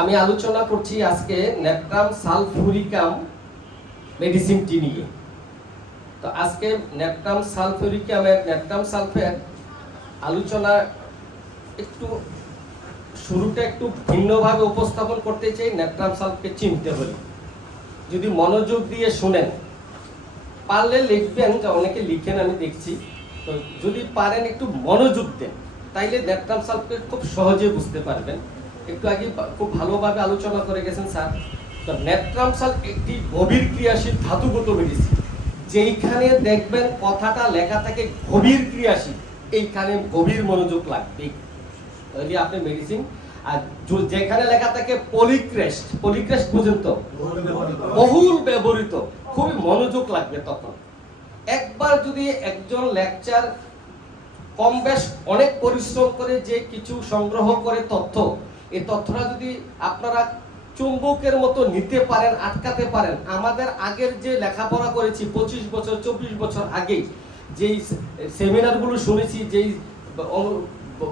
আমি আলোচনা করছি আজকে ন্যাট্রাম সালফুরিকাম মেডিসিনটি নিয়ে। তো আজকে ন্যাট্রাম সালফুরিকামের ন্যাট্রাম সালফের আলোচনা একটু শুরুটা একটু ভিন্নভাবে উপস্থাপন করতে চাই। ন্যাট্রাম সালফকে চিনতে হলে যদি মনোযোগ দিয়ে শুনেন, পারলে লিখবেন, যে অনেকে লিখেন আমি দেখছি, তো যদি পারেন একটু মনোযোগ দেন তাইলে ন্যাট্রাম সালফকে খুব সহজে বুঝতে পারবেন। একটু আগে খুব ভালোভাবে আলোচনা করে গেছেন স্যার। তো ন্যাট্রাম সালফ একটি গভীর ক্রিয়াশীল ধাতুগত মেডিসিন। যেইখানে দেখবেন কথাটা লেখা থাকে গভীর ক্রিয়াশীল, এইখানে গভীর মনোযোগ লাগবে তাহলে আপনি মেডিসিন। আর যেখানে লেখা থাকে পলিক্রেস্ট, পলিক্রেস্ট বুঝেন তো, বহুল ব্যবহৃত, খুবই মনোযোগ লাগবে তখন। একবার যদি একজন লেকচার কম বেশ অনেক পরিশ্রম করে যে কিছু সংগ্রহ করে তথ্য, এই তথ্যটা যদি আপনারা চুম্বকের মতো নিতে পারেন, আটকাতে পারেন। আমাদের আগের যে লেখাপড়া করেছি 25 বছর 24 বছর আগে যেই সেমিনারগুলো শুনেছি, যেই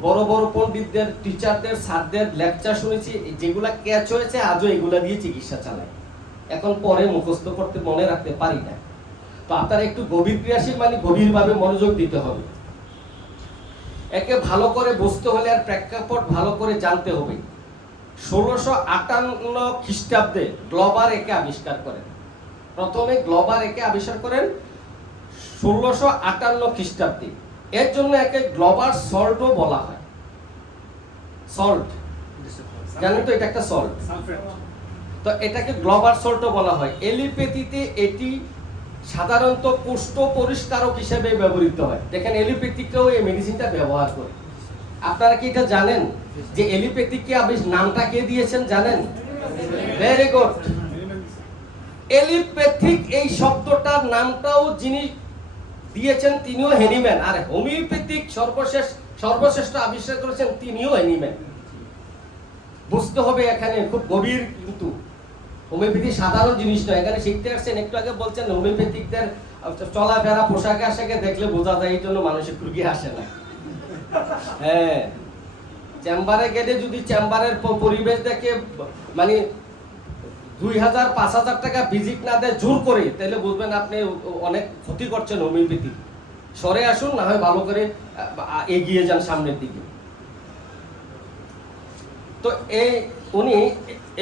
বড় বড় পণ্ডিতদের, টিচারদের, স্যারদের লেকচার শুনেছি, যেগুলা ক্যাচ হয়েছে আজও এগুলা দিয়ে চিকিৎসা চালায়। এখন পরে মুখস্থ করতে মনে রাখতে পারি না। তো আপনারা একটু গভীর ক্রিয়াশীল মানে গভীরভাবে মনোযোগ দিতে হবে। একে ভালো করে বুঝতে হলে আর প্রেক্ষাপট ভালো করে জানতে হবে। 1658 খ্রিস্টাব্দে গ্লোবার একে আবিষ্কার করেন। প্রথমে গ্লোবার একে আবিষ্কার করেন 1658 খ্রিস্টাব্দে। এর জন্য একে গ্লোবার সল্টও বলা হয়। সল্ট জানেন তো, এটা একটা সল্ট। তো এটাকে গ্লোবার সল্টও বলা হয়। এলিপ্যাথিতে এটি সাধারণত কোষ্ঠ পরিষ্কারক হিসেবে ব্যবহৃত হয়। দেখেন এলিপ্যাথিকরাও এই মেডিসিনটা ব্যবহার করে। আপনারা কি এটা জানেন যে এলিপ্যাথিককে নামটা কে দিয়েছেন জানেন? Very good. এলিপ্যাথিক এই শব্দটার নামটাও যিনি দিয়েছেন তিনিও হ্যানিম্যান। আর হোমিওপ্যাথিক সর্বশ্রেষ্ঠ আবিষ্কার করেছেন তিনিও হ্যানিম্যান। বুঝতে হবে এখানে খুব গভীর, কিন্তু হোমিওপ্যাথি সাধারণ জিনিস নয়। এখানে শিখতে আসছেন, একটু আগে বলছেন হোমিওপ্যাথিকদের চলাফেরা, পোশাকে আশাকে দেখলে বোঝা যায় এই জন্য মানুষের রুগী আসে না। হ্যাঁ, চেম্বারে গেলে যদি চেম্বারের পরিবেশ দেখে মানে 2000-5000 টাকা ভিজিট না দেয় জোর করে, তাহলে বুঝবেন আপনি অনেক ক্ষতি করছেন হোমিওপ্যাথি। সরে আসুন, না হয় ভালো করে এগিয়ে যান সামনের দিকে। তো এই উনি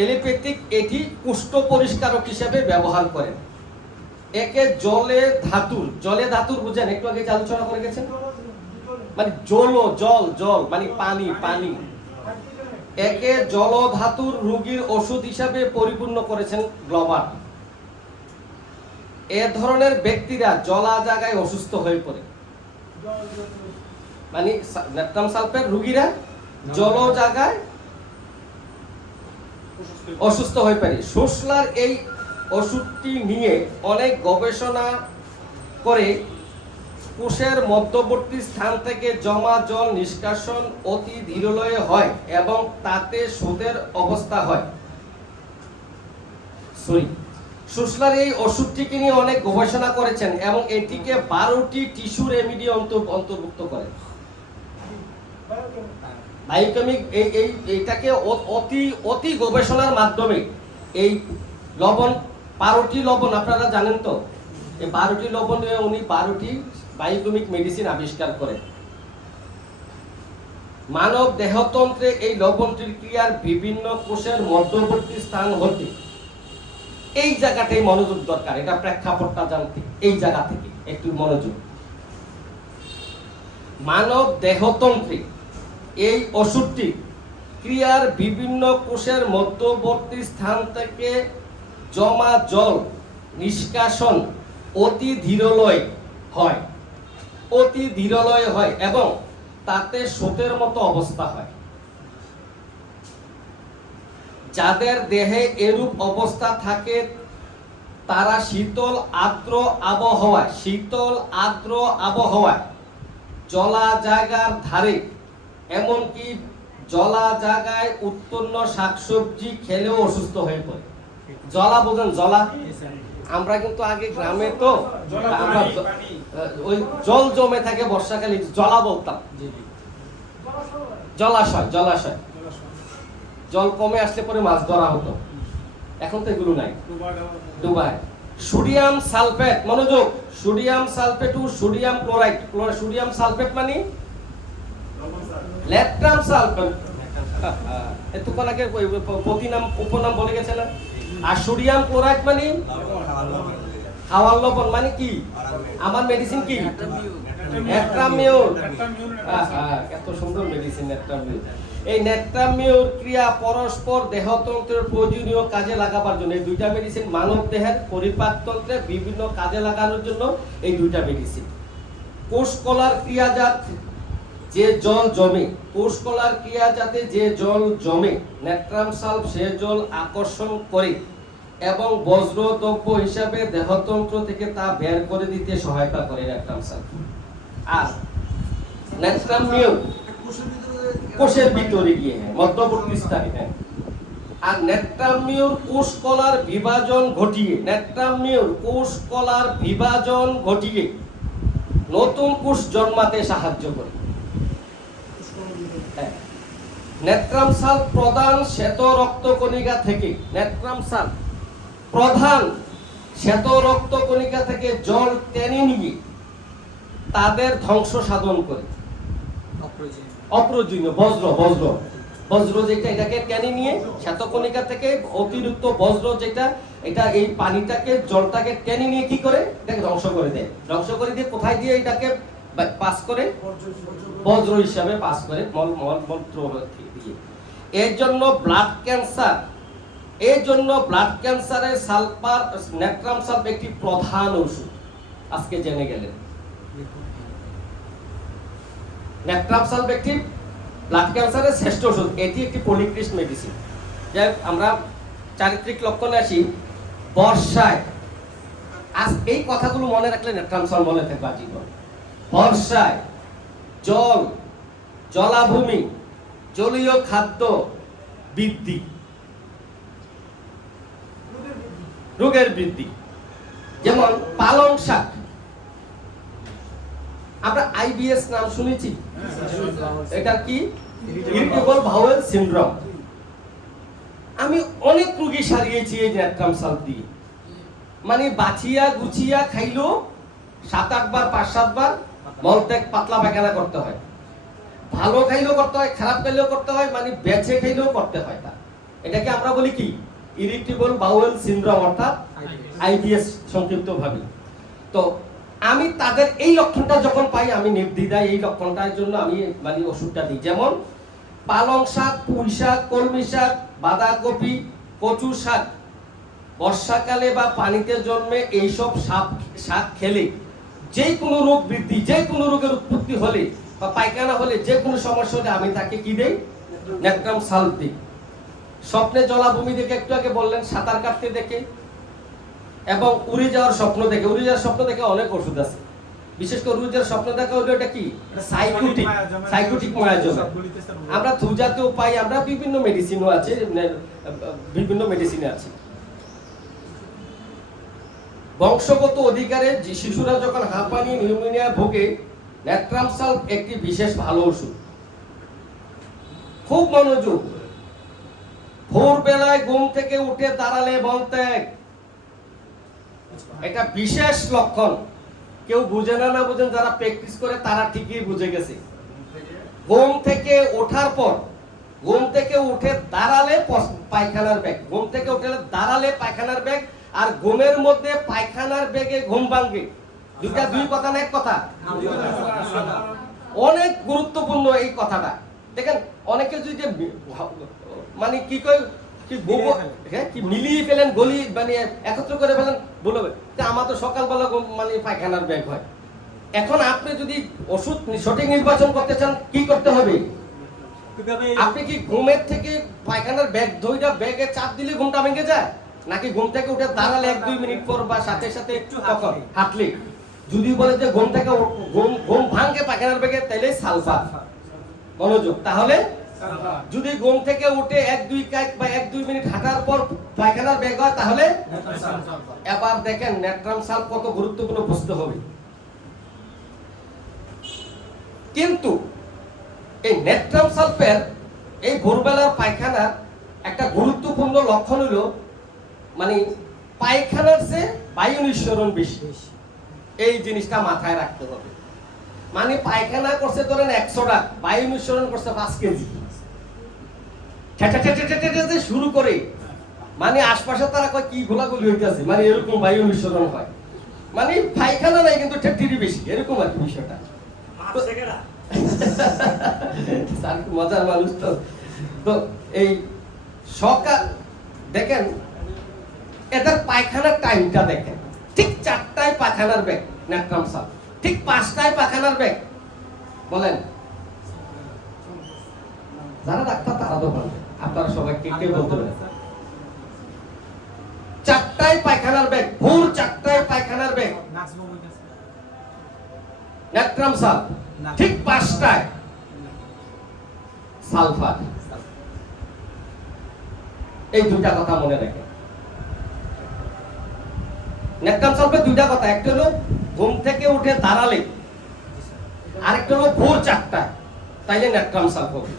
এলিপ্যাথিক এটি কোষ্ঠ পরিষ্কারক হিসেবে ব্যবহার করেন। একে জলে ধাতুর বুঝেন, একটু আগে আলোচনা করে গেছেন, মানে জল মানে পানি। একে জল ধাতুর রোগীর ওষুধ হিসাবে পরিপূর্ণ করেছেন গ্লোবার। এ ধরনের ব্যক্তিরা জলা জায়গায় অসুস্থ হয়ে পড়ে, মানে ন্যাট্রাম সালফের রোগীরা জল জায়গায় অসুস্থ হয়ে পড়ে। সুসলার এই ওষুধটি নিয়ে অনেক গবেষণা করে কোষের মধ্যবর্তী স্থান থেকে জমা জল নিষ্কাশন অতি ধীরলয়ে হয় এবং তাতে শোধের অবস্থা হয়। সুসলার এই ওষুধটিকে নিয়ে অনেক গবেষণা করেছেন এবং এটিকে 12টি টিস্যু রেমেডি অন্তর্ভুক্ত করে। বায়োকেমিক এইটাকে অতি গবেষণার মাধ্যমে এই লবণ 12টি লবণ আপনারা জানেন তো, এই 12টি লবণ নিয়ে উনি 12টি বায়োকেমিক মেডিসিন আবিষ্কার করেন। মানব দেহতন্ত্রে এই লবণটির ক্রিয়ার বিভিন্ন কোষের মধ্যবর্তী স্থান হতে, এই জায়গাটাই মনোযোগ দরকার। এটা প্রেক্ষাপটটা জানতে এই জায়গা থেকে একটু মনোযোগ। মানব দেহতন্ত্রে এই ওষুধটি ক্রিয়ার বিভিন্ন কোষের মধ্যবর্তী স্থান থেকে জমা জল নিষ্কাশন অতি ধীরলয়ে হয় এবং তাতে শোথের মতো অবস্থা হয়। যাদের দেহে এরূপ অবস্থা থাকে তারা শীতল আর্দ্র আবহাওয়ায় জলা জায়গার ধারে, এমনকি জলা জায়গায় উৎপন্ন শাকসবজি খেলেও অসুস্থ হয়ে পড়ে। জলা বোঝেন? জলা আমরা কিন্তু আগে গ্রামে তো আমরা ওই জল জমে থাকে বর্ষাকালে, জলা বলতাম। জলাশয় জল কমে আসলে পরে মাছ ধরা হতো, এখন তো এগুলো নাই, ডুবায়। সোডিয়াম সালফেট, মনোযোগ, সোডিয়াম সালফেট ও সোডিয়াম ক্লোরাইড। সোডিয়াম সালফেট মানে ন্যাট্রাম সালফেট, এতক্ষণ আগে প্রতিনাম উপনাম বলে গেছে না। আর সোডিয়াম ক্লোরাইড মানে খাওয়ার লবণ, মানে কি আমার মেডিসিন কি ন্যাট্রামিউর। এত সুন্দর মেডিসিন ন্যাট্রামিউর। এই ন্যাট্রামিউর ক্রিয়া পরস্পর দেহতন্ত্রের প্রয়োজনীয় কাজে লাগাবার জন্য, এই দুইটা মেডিসিন মানব দেহের পরিপাকতন্ত্রে বিভিন্ন কাজে লাগানোর জন্য এই দুইটা মেডিসিন। কোষ কলার ক্রিয়াজাত যে জল জমে, কোষ কলার ক্রিয়াজাতে যে জল জমে, ন্যাট্রাম সালফ সে জল আকর্ষণ করে এবং বজ্র দ্রব্য হিসাবে দেহতন্ত্র থেকে তা বের করে দিতে সহায়তা করে ন্যাট্রাম সালফ। আর ন্যাট্রামিউর কোষের ভিতরে গিয়ে মধ্যবর্তী স্থানে। আর ন্যাট্রামিউর কোষ কলার বিভাজন ঘটিয়ে, ন্যাট্রামিউর কোষ কলার বিভাজন ঘটিয়ে নতুন কোষ জন্মাতে সাহায্য করে। ন্যাট্রাম সালফ প্রধান শ্বেত রক্তকণিকা থেকে, ন্যাট্রাম সালফ প্রধান শ্বেত রক্তকণিকা থেকে জল টেনে নিয়ে তাদের ধ্বংস সাধন করে। অপ্রয়োজনীয় বজ্র যেটা, এটাকে টেনে নিয়ে শ্বেতকণিকা থেকে অতিরিক্ত বজ্র যেটা, এটা এই পানিটাকে জলটাকে টেনে নিয়ে কি করে এটাকে ধ্বংস করে দেয়। ধ্বংস করে দিয়ে কোথায় দিয়ে এটাকে পাস করে, বজ্র হিসাবে পাস করে মলমূত্র দিয়ে। এর জন্য ব্লাড ক্যান্সার, এর জন্য ব্লাড ক্যান্সারের সালফার ন্যাট্রাম সালফ একটি প্রধান ওষুধ। আজকে জেনে গেলেন ন্যাট্রাম সালফ একটি ব্লাড ক্যান্সারের শ্রেষ্ঠ ওষুধ। এটি একটি পলিক্রিস্ট মেডিসিন। যাই আমরা চারিত্রিক লক্ষণে আসি। বর্ষায়, আজ এই কথাগুলো মনে রাখলে ন্যাট্রাম সালফ মনে থাকবে আজীবন। বর্ষায় জল, জলাভূমি, জলীয় খাদ্য বৃদ্ধি, রোগের বৃদ্ধি। যেমন পালং শাক, আমরা আইবিএস নাম শুনেছি, এটা কি ইরিটেবল বাউল সিনড্রোম। আমি অনেক রোগী সারিয়েছি এই ন্যাট্রাম সালফ দিয়ে। মানে বাছিয়া গুছিয়া খাইলো 7-8 বার 5-7 বার মলত্যাগ, পাতলা পায়খানা করতে হয়। ভালো খাইলেও করতে হয়, খারাপ খাইলেও করতে হয়, মানে বেছে খাইলেও করতে হয়। তা এটাকে আমরা বলি কি ইরিটেবল বাউল সিনড্রোম, অর্থাৎ আইবিএস সংক্ষিপ্ত ভাবে। তো আমি তাদের এই লক্ষণটা যখন পাই, আমি নির্দ্বিধায় এই লক্ষণটার জন্য আমি মানে ওষুধটা দিই। যেমন পালং শাক, পুঁই শাক, কলমি শাক, বাঁধাকপি, কচু শাক বর্ষাকালে বা পানিতে জন্মে এইসব শাক খেলে যে কোনো রোগ বৃদ্ধি, যে কোনো রোগের উৎপত্তি হলে বা পায়খানা হলে, যে কোনো সমস্যা হলে আমি তাকে কি দেই, ন্যাট্রাম সালফ দিই। স্বপ্নে জলাভূমি দেখে, একটু আগে বললেন সাঁতার কাটতে দেখে, এবং উড়ে যাওয়ার স্বপ্ন দেখে। উড়ে যাওয়ার স্বপ্ন দেখে অনেক ওষুধ আছে, বিশেষ করে উড়ে যাওয়ার স্বপ্ন দেখা হলো এটা কি সাইকোটিক মায়াজম। আমরা থুজাতেও পাই, আমরা বিভিন্ন মেডিসিনও আছে, বিভিন্ন মেডিসিনে আছে। বংশগত অধিকারে শিশুরা যখন হাঁপানি, নিউমোনিয়া ভোগে, ন্যাট্রাম সালফ একটি বিশেষ ভালো ওষুধ। খুব মনোযোগ। ভোরবেলায় ঘুম থেকে উঠে দাঁড়ালে মলত্যাগ, এটা বিশেষ লক্ষণ। কেউ বুঝে না, না বুঝেন, যারা প্র্যাকটিস করে তারা ঠিকই বুঝে গেছে। ঘুম থেকে ওঠার পর, ঘুম থেকে উঠে দাঁড়ালে পায়খানার ব্যাগ, ঘুম থেকে উঠে দাঁড়ালে পায়খানার ব্যাগ, আর ঘুমের মধ্যে পায়খানার ব্যাগে ঘুম ভাঙে। দুইটা দুই কথা না এক কথা? অনেক গুরুত্বপূর্ণ এই কথাটা। দেখেন অনেকে যদি মানে কি কয়, কি মিলিয়ে ফেলেন, গলি মানে একত্র করে ফেলেন, বলবে আমার তো সকালবেলা মানে পায়খানার ব্যাগ হয়। এখন আপনি যদি ওষুধ সঠিক নির্বাচন করতে চান, কি করতে হবে? আপনি কি ঘুমের থেকে পায়খানার ব্যাগ ধইরা ব্যাগে চাপ দিলে ঘুমটা ভেঙে যায়, নাকি ঘুম থেকে উঠে দাঁড়ালে 1-2 মিনিট পর বা সাথে সাথে তখন হাঁটলে? যদি বলে যে ঘুম থেকে ঘুম ভাঙে পায়খানার ব্যাগে, তাইলে সালফার। মনোযোগ। তাহলে যদি ঘুম থেকে উঠে 1-2 কাক বা 1-2 মিনিট হাঁটার পর পায়খানার ব্যাগ হয়, তাহলে এবার দেখেন ন্যাট্রাম সালফ কত গুরুত্বপূর্ণ বুঝতে হবে। কিন্তু এই ন্যাট্রাম সালফের এই ভোরবেলার পায়খানা গুরুত্বপূর্ণ লক্ষণ হলো মানে পায়খানার চেয়ে বায়ু নিঃসরণ বেশি। এই জিনিসটা মাথায় রাখতে হবে। মানে পায়খানা করছে ধরেন 100 টাকা, বায়ু নিঃসরণ করছে 5 কেজি। শুরু করে মানে আশপাশে তারা কয় কি গোলাগুলি হইতেছে, মানে এরকম বায়ু নিঃসরণ হয়। মানে পায়খানা নাই কিন্তু ঠেকঠেকি বেশি, এরকম আর কি বিষয়টা। মজার মানুষ তো। তো এই সকাল দেখেন এদের পায়খানার টাইমটা দেখেন, ঠিক 4টায় পায়খানার ব্যাগ ন্যাট্রাম সালফ, ঠিক 5টায় পায়খানার ব্যাগ। বলেন যারা ডাক্তার তারা তো বলেন, আপনারা সবাই কে বলতে পারেন? 4টায় পায়খানার ব্যাগ, ভোর 4টায় পায়খানার ব্যাগ ন্যাট্রাম সালফ, ঠিক 5টায় সালফার। এই দুটা কথা মনে রাখেন। ন্যাট্রাম সালফের দুইটা কথা, একটা হলো ঘুম থেকে উঠে দাঁড়ালে, আরেকটা হলো ভোর 4টায়, তাইলে ন্যাট্রাম সালফ হবে।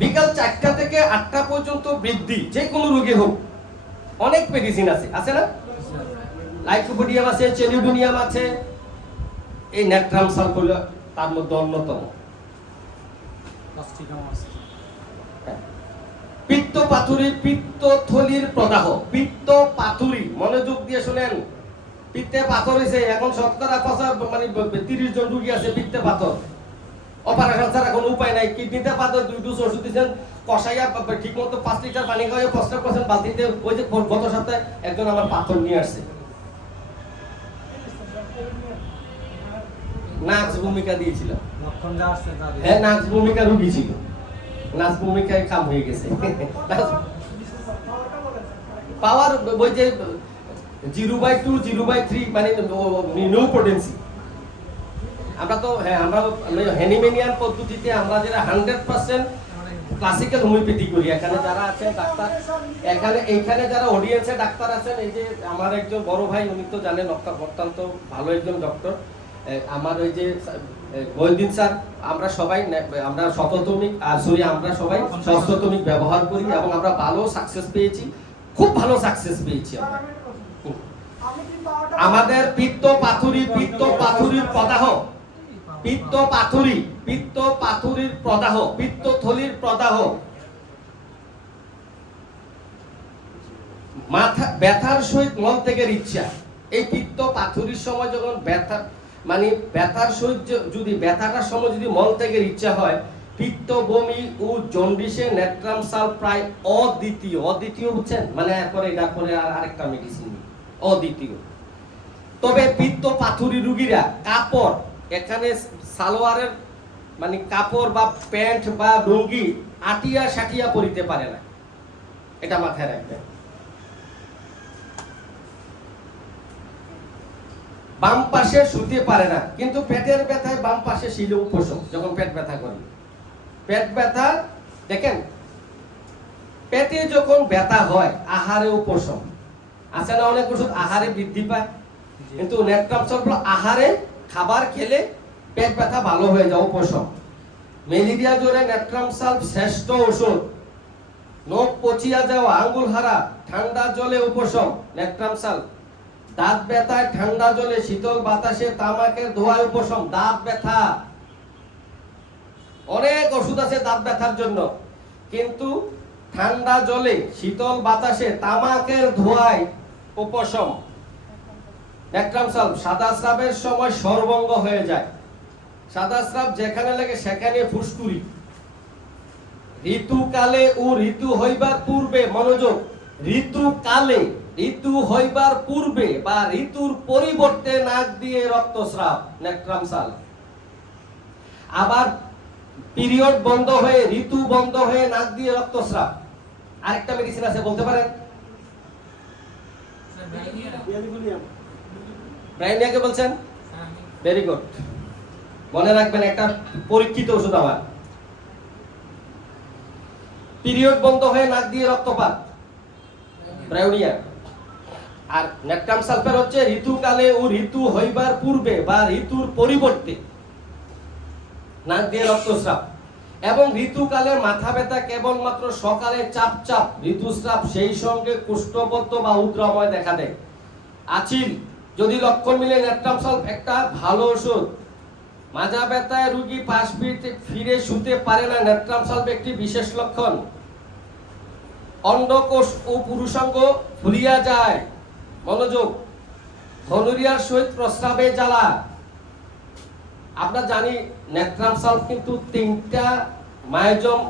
বিকাল 4টা থেকে 8টা পর্যন্ত বৃদ্ধি, যে কোনো রোগী হোক, অনেক মেডিসিন আছে, আছে না? লাইকোপোডিয়াম আছে, চেলিডোনিয়াম আছে, এই ন্যাট্রাম সালফ হলো তার মধ্যে অন্যতম। পিত্ত পাথুরি, পিত্ত থলির প্রদাহ, পিত্ত পাথুরি, মনোযোগ দিয়ে শুনেন। পিত্তে পাথর হয়েছে, এখন শতকরা 30 জন রোগী আছে পিত্তে পাথর। অপারেশন ছাড়া কোনো উপায় নাই। কিডনিতে পাথর, 2 ডোজ ওষুধ দিয়েছেন, কষাইয়া ঠিক মতো 5 লিটার পানি খাওয়াই প্রস্রাব করছেন বালতিতে। ওই যে গত সপ্তাহে একজন আমার পাথর নিয়ে আসছে, নাক্স ভূমিকা দিয়েছিল। হ্যাঁ, নাক্স ভূমিকা রোগী ছিল, নাক্স ভূমিকায় কাম হয়ে গেছে। পাওয়ার ওই যে 0/2 0/3 মানে নো পোটেন্সি। আমরা তো আমরা হ্যানিম্যানিয়ান পদ্ধতিতে আমরা যেটা 100% ক্লাসিক্যাল হোমিওপ্যাথি করি। এখানে যারা আছেন ডাক্তার, এইখানে যারা অডিয়েন্সে ডাক্তার আছেন, এই যে আমার একজন বড় ভাই, উনি তো জানেন অত্যন্ত ভালো একজন ডক্টর, আমার ওই যে মহিউদ্দিন স্যার, আমরা সবাই আমরা আমরা সবাই ষষ্ঠতমিক ব্যবহার করি এবং আমরা ভালো সাকসেস পেয়েছি, খুব ভালো সাকসেস পেয়েছি আমরা। আমাদের পিত্ত পাথুরি, পিত্ত পাথুরির প্রদাহ, পিত্ত পাথুরি, পিত্ত পাথুরির প্রদাহ, পিত্ত থলির প্রদাহ, মাথা ব্যথার সহিত মল ত্যাগের ইচ্ছা। এই পিত্ত পাথুরির সময় যখন ব্যথার সহিত যদি ব্যথাটার সময় যদি মল ত্যাগের ইচ্ছা হয়, পিত্ত বমি ও জন্ডিসে ন্যাট্রাম সালফ প্রায় অদ্বিতীয়। অদ্বিতীয় বুঝছেন, মানে এরপরে এটার পরে আরেকটা মেডিসিন, অদ্বিতীয়। তবে পিত্ত পাথুরি রোগীরা কাপড়, এখানে সালোয়ারের মানে কাপড় বা প্যান্ট বা লুঙ্গি আটিয়া সাটিয়া পরিতে পারে না, এটা মাথায় রাখবেন। বাম পাশে শুতে পারে না, কিন্তু পেটের ব্যথায় বাম পাশে শিলে উপশম। যখন পেট ব্যথা করে, পেট ব্যথা দেখেন, পেটে যখন ব্যথা হয় আহারে উপশম। আছে না অনেক ওষুধ আহারে বৃদ্ধি পায়, কিন্তু ন্যাট্রাম সালফ আহারে খাবার খেলে পেট ব্যথা ভালো হয়ে যায়, উপশম। ম্যালেরিয়া জ্বরে ন্যাট্রাম সালফ শ্রেষ্ঠ ওষুধ। নখ পচিয়া যাওয়া, আঙ্গুল হারা, ঠান্ডা জলে উপশম ন্যাট্রাম সালফ। দাঁত ব্যথায় ঠান্ডা জলে, শীতল বাতাসে, তামাকের ধোঁয়ায় উপশম। দাঁত ব্যথা, অনেক ওষুধ আছে দাঁত ব্যথার জন্য, কিন্তু ঠান্ডা জলে, শীতল বাতাসে, তামাকের ধোঁয়ায় উপশম ন্যাট্রাম সালফ। সাদা স্রাবের সময় সর্বঙ্গ হয়ে যায়, সাদা স্রাব যেখানে লাগে সেখানে ফুসকুড়ি। ঋতুকালে ও ঋতু হইবার পূর্বে, মনোযোগ, ঋতুকালে, ঋতু হইবার পূর্বে বা ঋতুর পরিবর্তে নাক দিয়ে রক্তস্রাব ন্যাট্রাম সালফ। আবার পিরিয়ড বন্ধ হয়ে, ঋতু বন্ধ হয়ে নাক দিয়ে রক্তস্রাব। আরেকটা মেডিসিন আছে, বলতে পারেন? ব্রাইনিয়াকে বলছেন? ভেরি গুড, মনে রাখবেন, একটা পরীক্ষিত ওষুধ আমার। পিরিয়ড বন্ধ হয়ে নাক দিয়ে রক্তপাত, ব্রায়োনিয়া। আর ন্যাট্রাম সালফের হচ্ছে ঋতুকালে ও ঋতু হইবার পূর্বে বা ঋতুর পরিবর্তে নাক দিয়ে রক্তস্রাব। এবং ঋতুকালে মাথা ব্যথা কেবলমাত্র সকালে চাপ চাপ ঋতুস্রাব, সেই সঙ্গে কুষ্ঠবদ্ধ বা উদ্রময় দেখা দেয়। আচিল যদি লক্ষণ মিলে ন্যাট্রাম সালফ একটা ভালো ওষুধ। মাজা ব্যথায় রোগী পাশ ফিরে শুতে পারে না, ন্যাট্রাম সালফ একটি বিশেষ লক্ষণ। অন্ডকোষ ও পুরুষাঙ্গ ফুলিয়া যায়, মনোযোগ, ধনুরিয়ার সহিত প্রস্রাবে জ্বালা। আমরা জানি ন্যাট্রাম সালফ কিন্তু 3টা মায়োজম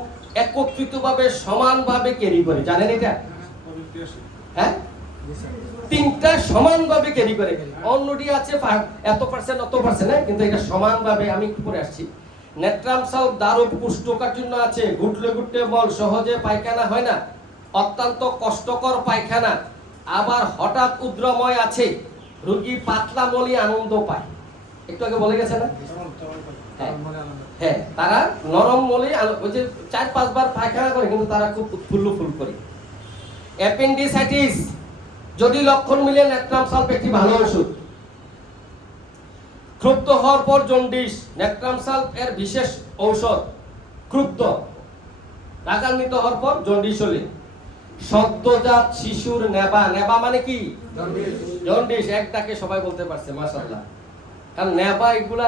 একত্রিতভাবে সমানভাবে ক্যারি করে, জানেন এটা? হ্যাঁ, 3টা সমানভাবে ক্যারি করে। অন্যটি আছে এত পার্সেন্ট অত পার্সেন্ট, কিন্তু এটা সমানভাবে। আমি একটু পরে আসছি। ন্যাট্রাম সালফ দারুণ কোষ্ঠকাঠিন্য আছে, ঘুটলে ঘুটলে মল, সহজে পায়খানা হয় না, অত্যন্ত কষ্টকর পায়খানা, আবার হঠাৎ উদ্রময় আছে, রোগী পাতলা মলি আনন্দ পায়। একটু আগে বলে গেছে না? হ্যাঁ, তারা নরম মলি ওই যে 4-5 বার পায়খানা করে, কিন্তু তারা খুব উৎফুল্ল ফুল করে। অ্যাপেন্ডিসাইটিস যদি লক্ষণ মিলে ন্যাট্রাম সালফ একটি ভালো ওষুধ। ক্ষুব্ধ হওয়ার পর জন্ডিস, ন্যাট্রাম সালফ এর বিশেষ ঔষধ। ক্ষুব্ধ রাগান্বিত হওয়ার পর জন্ডিস হলে। সদ্যজাত শিশুর নেবা, নেবা মানে কি? জন্ডিস। এক ডাকে সবাই বলতে পারছে, মাশাআল্লাহ। কারণ নেবা, এগুলা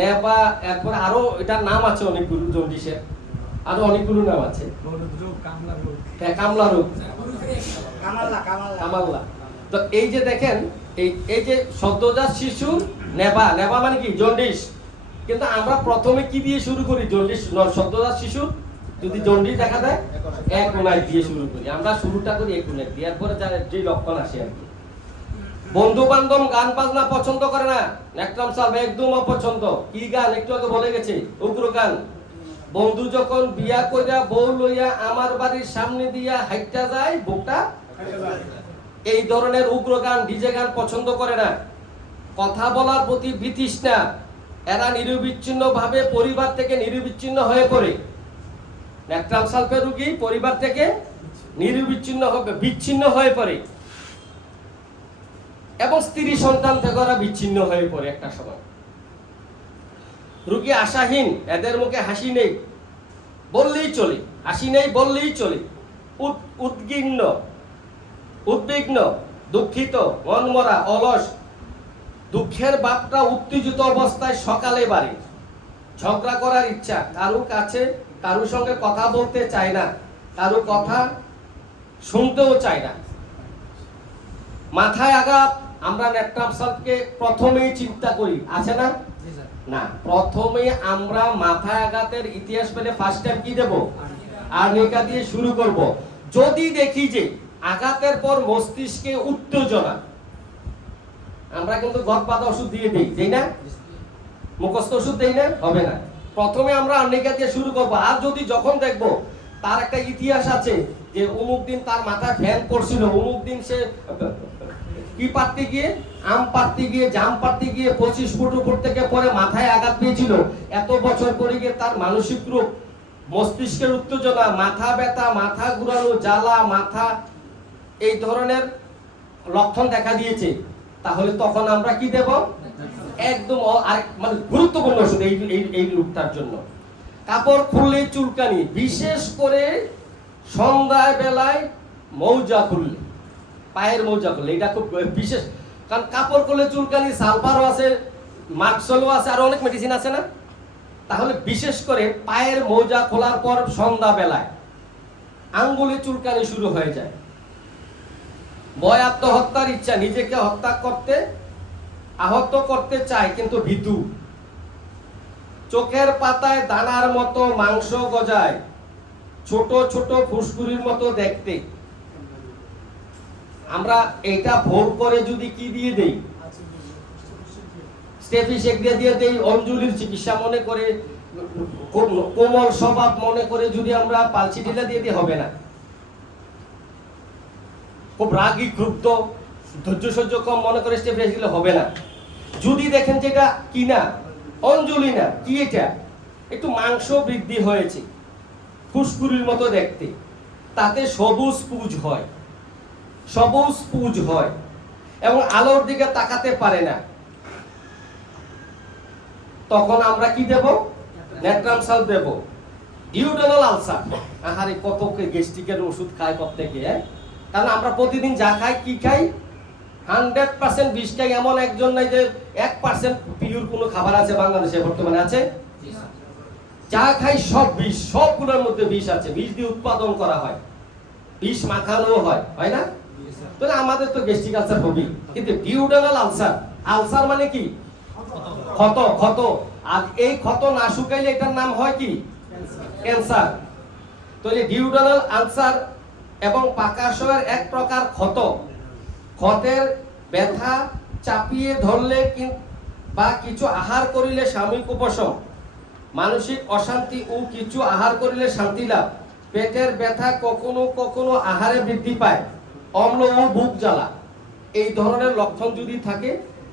নেবা, এরপর আরো এটার নাম আছে অনেকগুলো, জন্ডিসের আরো অনেকগুলো নাম আছে। কামলা রোগ, কামাল্লা। তো এই যে দেখেন, এই যে সদ্যজাত শিশুর নেবা, নেবা মানে কি? জন্ডিস। কিন্তু আমরা প্রথমে কি দিয়ে শুরু করি? জন্ডিস, সদ্যজাত শিশুর যদি জন্ডিস দেখা দেয় একোনাইট দিয়ে শুরু করি। আমরা শুরুটা করি একোনাইট দিয়ে, এরপরে যে লক্ষণ আসে আর কি। বন্ধু বান্ধব গান বাজনা পছন্দ করে না, ন্যাট্রাম সালফ একদম অপছন্দ। কি গান? একটু আগে বলে গেছে, উগ্র গান। বন্ধু যখন বিয়া কইরা বউ লইয়া আমার বাড়ির সামনে দিয়া হাইটা যায়, বুকটা এই ধরনের উগ্র গান, ডিজে গান পছন্দ করে না। কথা বলার প্রতি বিতৃষ্ণা, এরা নিরবিচ্ছিন্ন ভাবে পরিবার থেকে নিরবিচ্ছিন্ন হয়ে পড়ে। ন্যাট্রাম সালফের রোগী পরিবার থেকে বিচ্ছিন্ন হয়ে পড়ে, এবং স্ত্রী সন্তান থেকে ওরা বিচ্ছিন্ন হয়ে পড়ে একটা সময়। রোগী আশাহীন, এদের মুখে হাসি নেই বললেই চলে, হাসি নেই বললেই চলে। উদ্বিগ্ন, দুঃখিত, মনমরা, অলস। দুঃখের ভাবটা উত্তেজিত অবস্থায় সকালে বাড়ে। ঝগড়া করার ইচ্ছা, কারোর সঙ্গে কথা বলতে চায় না, কারো কথা শুনতেও চায় না। মাথায় আঘাত, আমরা ন্যাট্রাম সালফকে প্রথমেই চিন্তা করি, আছে না? না, প্রথমে আমরা মাথায় আঘাতের ইতিহাস পেলে ফার্স্ট টাইম কি দেব? আর্নিকা দিয়ে শুরু করব। যদি দেখি যে আঘাতের পর মস্তিষ্কে উত্তেজনা, আমরা কিন্তু গদ পাতা ওষুধ দিয়ে দেই না, মুখস্থ ওষুধ দেই না, হবে না। প্রথমে আমরা আর্নিকা দিয়ে শুরু করব। আর যদি যখন দেখব তার একটা ইতিহাস আছে যে অমুক দিন তার মাথায় ফ্যান পড়ছিল, অমুক দিন সে কি পারতে গিয়ে, আম পারতে গিয়ে, জাম পারতে গিয়ে 25 ফুট উপর থেকে পরে মাথায় আঘাত পেয়েছিল, এত বছর পরে গিয়ে তার মানসিক রূপ, মস্তিষ্কের উত্তেজনা, মাথা ব্যথা, মাথা ঘুরানো, জ্বালা মাথা, এই ধরনের লক্ষণ দেখা দিয়েছে, তাহলে তখন আমরা কি দেব? একদম মানে গুরুত্বপূর্ণ ওষুধ এই রোগটার জন্য। কাপড় খুললে চুলকানি, বিশেষ করে সন্ধ্যায় বেলায় মৌজা খুললে, পায়ের মৌজা খুললে, এটা খুব বিশেষ। কারণ কাপড় খুললে চুলকানি, সালফারও আছে, মার্কসলও আছে, আর অনেক মেডিসিন আছে না। তাহলে বিশেষ করে পায়ের মৌজা খোলার পর সন্ধ্যা বেলায় আঙ্গুলে চুলকানি শুরু হয়ে যায়। ভয়, আত্মহত্যার ইচ্ছা, নিজেকে আহত করতে চায় কিন্তু ভীতু। চোখের পাতায় দানার মতো মাংস গজায়, ছোট ছোট ফুসকুড়ির মতো দেখতে। আমরা এটা ভোগ করে যদি কি দিয়ে দেই? স্টেফিশেক দিয়ে দেই, অঞ্জলির চিকিৎসা মনে করে, কোমল স্বভাব মনে করে যদি আমরা পালসি ঢিলা দিয়ে দিই, হবে না। খুব রাগী, ক্রুদ্ধ, ধৈর্য সহ্য কম মনে করে স্টেফিশেক দিলে হবে না। যদি দেখেন যে এটা কি না, অঞ্জলি না, কি এটা, একটু মাংস বৃদ্ধি হয়েছে, ফুসকুড়ির মতো দেখতে, তাতে সবুজ পুঁজ হয় এবং আলোর দিকে তাকাতে পারে না, তখন আমরা কি দেব? ন্যাট্রাম সালফ দেব। ডিউডেনাল আলসার, আহারে কত গ্যাস্ট্রিকের ওষুধ খায় প্রত্যেকে, কারণ আমরা প্রতিদিন যা খাই কি খাই 100% বিষ খাই। এমন একজন নাই যে 1% পিওর কোনো খাবার আছে বাংলাদেশে বর্তমানে আছে? যা খাই সব বিষ, সবগুলোর মধ্যে বিষ আছে, বিষ দিয়ে উৎপাদন করা হয়, বিষ মাখানো হয়, হয় না? তাহলে আমাদের তো গ্যাস্ট্রিক আলসার হবে। কিন্তু ডিউডেনাল আলসার, আলসার মানে কি? ক্ষত, ক্ষত। আর এই ক্ষত না শুকাইলে এটার নাম হয় কি? ক্যান্সার। তাহলে ডিউডেনাল আলসার এবং পাকাশয়ের এক প্রকার ক্ষত, ক্ষতের ব্যথা চাপিয়ে ধরলে বা কিছু আহার করিলে সাময়িক উপশম, মানসিক অশান্তি ও কিছু আহার করিলে শান্তি লাভ, পেটের ব্যথা কখনো কখনো আহারে বৃদ্ধি পায়, অম্ল ও বুক জ্বালা, এই ধরনের লক্ষণ যদি থাকে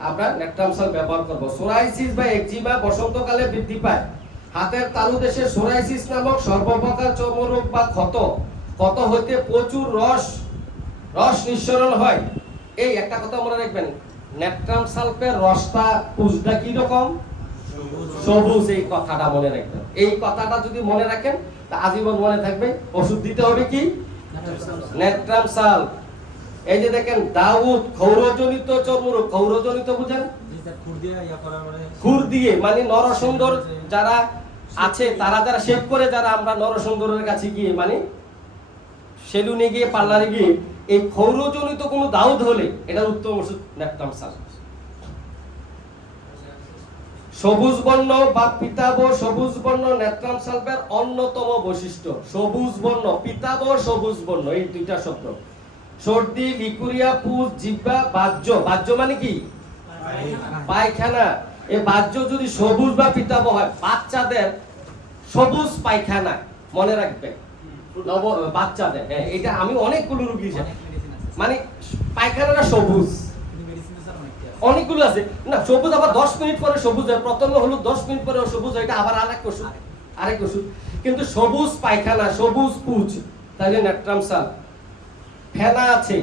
আমরা নেট্রামসাল ব্যবহার করব। সোরাইসিস বা একজিমা বসন্তকালে বৃদ্ধি পায়, হাতের তালুদেশে সোরাইসিস নামক সর্বপ্রকার চর্মরোগ বা ক্ষত, ক্ষত হইতে প্রচুর রস নিঃসরণ হয়। এই একটা কথা মনে রাখবেন, নেট্রামসালফের রসটা পুজটা কি রকম? সবুজ। এই কথাটা মনে রাখবেন, এই কথাটা যদি মনে রাখেন তা আজীবন মনে থাকবে। ওষুধ দিতে হবে কি? নেট্রামসাল। এই যে দেখেন দাউদ, ক্ষৌরজনিত চর্মরোগ, ক্ষৌরজনিত বুঝেন? খুর দিয়ে মানে নরসুন্দর যারা আছে, তারা যারা শেভ করে, যারা আমরা নরসুন্দরের কাছে গিয়ে মানে সেলুনে গিয়ে পার্লারে গিয়ে এই ক্ষৌরজনিত কোনো দাউদ হলে এটার উত্তম ওষুধ নেট্রামসাল। সবুজ বর্ণ বা পিতাবহ সবুজ বর্ণ নেট্রামসালফের অন্যতম বৈশিষ্ট্য। সবুজ বর্ণ, পিতাবহ সবুজ বর্ণ, এই দুইটা শব্দ। সর্দি, লিকুরিয়া, পুজ, জিহ্বা, বাহ্য, বাহ্য মানে কি? পায়খানা। এই বাহ্য যদি সবুজ বা পিতাবহ হয়, বাচ্চাদের সবুজ পায়খানা, মনে রাখবে বাচ্চাদের। হ্যাঁ, এটা আমি অনেকগুলো রোগী মানে পায়খানাটা সবুজ, অনেকগুলো আছে না সবুজ, আবার 10 মিনিট পরে সবুজ হয়, প্রথমে হলুদ 10 মিনিট পরে সবুজ হয়, এটা আবার আরেক ওষুধ। কিন্তু সবুজ পায়খানা, সবুজ পুজ, তাহলে নেট্রামসাল। ফেনা আছে,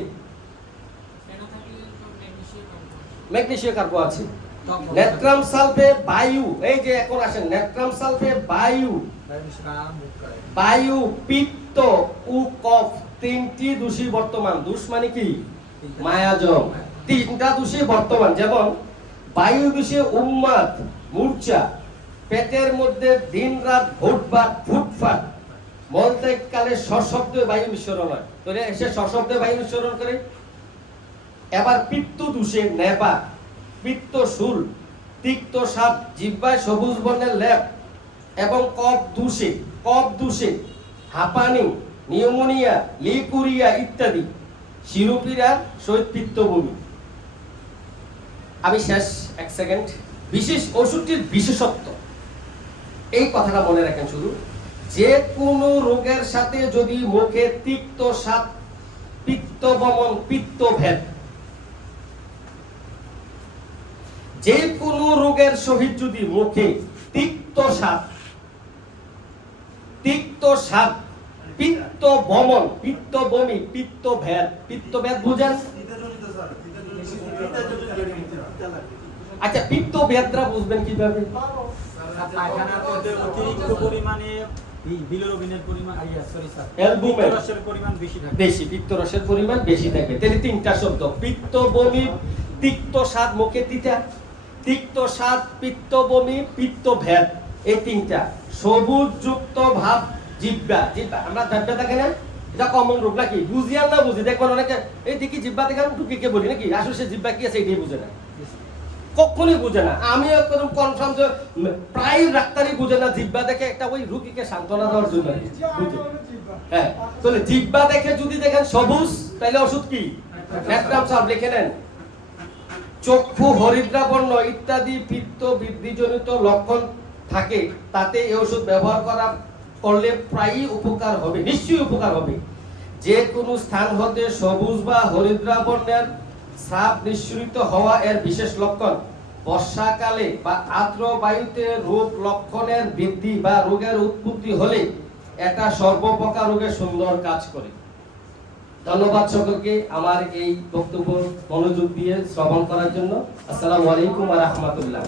ম্যাগনেসিয়াম কার্বো আছে। নেট্রামসালফে বায়ু, এই যে এখন আসেন, নেট্রামসালফে বায়ু, পিত্ত ও কফ, তিনটি দোষী বর্তমান। দোষ মানে কি? মায়াজম। তিনটা দোষী বর্তমান, যেমন বায়ু দোষে উন্মাদ, মূর্ছা, পেটের মধ্যে দিন রাত ভোটবাট, ফুটফাট, মলত্যাগকালে সশব্দে বায়ু নিঃসরণ হয়, তাহলে এসে সশব্দে বায়ু নিঃসরণ করে। এবার পিত্ত দোষে নেবা, পিত্ত শুল, তিক্ত স্বাদ, জিহ্বায় সবুজ বর্ণের লেপ, এবং কফ দোষে হাঁপানি, নিউমোনিয়া, লিকুরিয়া ইত্যাদি, শিরোপীড়া সহিত পিত্ত বমি। আমি শেষ 1 সেকেন্ড, বিশেষ ওষুধটির বিশেষত্ব, এই কথাটা মনে রাখেন শুধু, যে কোনো রোগের সাথে যদি মুখে তিক্ত স্বাদ, পিত্ত বমন, পিত্ত ভেদ, যে কোনো রোগের সহিত যদি মুখে তিক্ত স্বাদ, পিত্ত বমন, পিত্ত বমি, পিত্ত ভেদ বুঝেন? আচ্ছা, পিত্ত ভেদরা বুঝবেন কিভাবে? অতিরিক্ত পরিমাণে বিলিরুবিনের পরিমাণ বেশি, পিত্তরসের পরিমাণ বেশি থাকবে। তাহলে তিনটা শব্দ, পিত্ত বমি, তিক্ত স্বাদ, মুখে তিতা, তিক্ত স্বাদ, পিত্ত বমি, পিত্ত ভেদ, এই তিনটা। সবুজ যুক্ত ভাব, জিহ্বা, আমরা জিহ্বা থাকে না, এটা কমন রোগ নাকি? বুঝি আর না বুঝি, দেখবেন অনেকে এই দেখি জিহ্বা দেখেন টুকিকে বলি নাকি, আসলে সে জিহ্বা কি আছে এটাই বুঝে না, কখনই বুঝে না। আমিও একদম কনফার্ম যে প্রায় ডাক্তারই বুঝে না, জিহ্বা দেখে একটা ওই রোগীকে সান্ত্বনা দেওয়ার জন্য বুঝে। হ্যাঁ, তাহলে জিহ্বা দেখে যদি দেখেন সবুজ, তাহলে ওষুধ কি? নেট্রামসাল। লিখে নেন। চক্ষু হরিদ্রা বর্ণ ইত্যাদি পিত্ত বৃদ্ধিজনিত লক্ষণ থাকে, তাতে এই ওষুধ ব্যবহার করলে প্রায়ই উপকার হবে, নিশ্চয়ই উপকার হবে। যে কোনো স্থান হতে সবুজ বা হরিদ্রা বর্ণের স্রাব নিঃসৃত হওয়া এর বিশেষ লক্ষণ। বর্ষাকালে বা আর্দ্র বায়ুতে রোগ লক্ষণের বৃদ্ধি বা রোগের উৎপত্তি হলে এটা সর্বপ্রকার রোগে সুন্দর কাজ করে। ধন্যবাদ সকলকে আমার এই বক্তব্য মনোযোগ দিয়ে শ্রবণ করার জন্য। আসসালামু আলাইকুম ওয়া রাহমাতুল্লাহ।